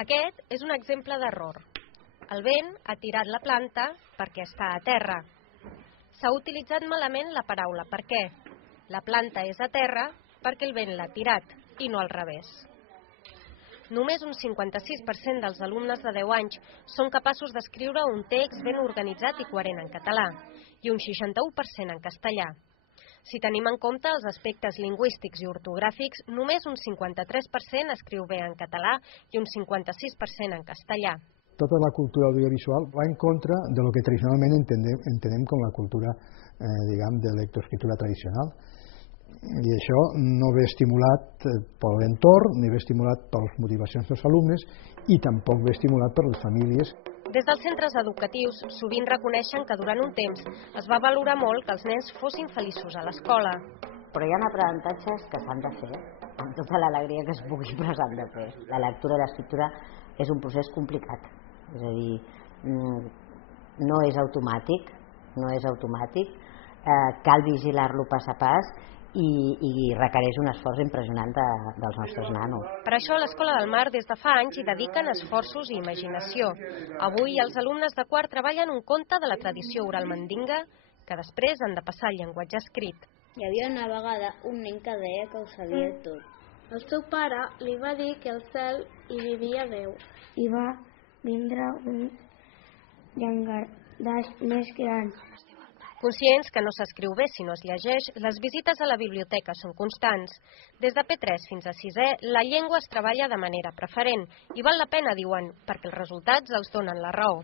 Aquest és un exemple d'error. El vent ha tirat la planta perquè està a terra. S'ha utilitzat malament la paraula per què. La planta és a terra perquè el vent l'ha tirat, i no al revés. Només un 56% dels alumnes de 10 anys són capaços d'escriure un text ben organitzat i coherent en català, i un 61% en castellà. Si tenim en compte els aspectes lingüístics i ortogràfics, només un 53% escriu bé en català i un 56% en castellà. Tota la cultura audiovisual va en contra de lo que tradicionalment entenem com la cultura de lectoescriptura tradicional. I això no ve estimulat per l'entorn, ni ve estimulat per les motivacions dels alumnes i tampoc ve estimulat per les famílies. Des dels centres educatius sovint reconeixen que durant un temps es va valorar molt que els nens fossin feliços a l'escola. Però hi ha aprenentatges que s'han de fer, amb tota l'alegria que es pugui, però s'han de fer. La lectura i l'escriptura és un procés complicat, és a dir, no és automàtic, cal vigilar-lo pas a pas i requereix un esforç impressionant dels nostres nanos. Per això a l'Escola del Mar des de fa anys hi dediquen esforços i imaginació. Avui els alumnes de quart treballen un conte de la tradició oral mandinga que després han de passar al llenguatge escrit. Hi havia una vegada un nen que deia que ho sabia tot. El seu pare li va dir que al cel hi vivia Déu. I va vindre un llangardaix més gran. Conscients que no s'escriu bé si no es llegeix, les visites a la biblioteca són constants. Des de P3 fins a 6è, la llengua es treballa de manera preferent i val la pena, diuen, perquè els resultats els donen la raó.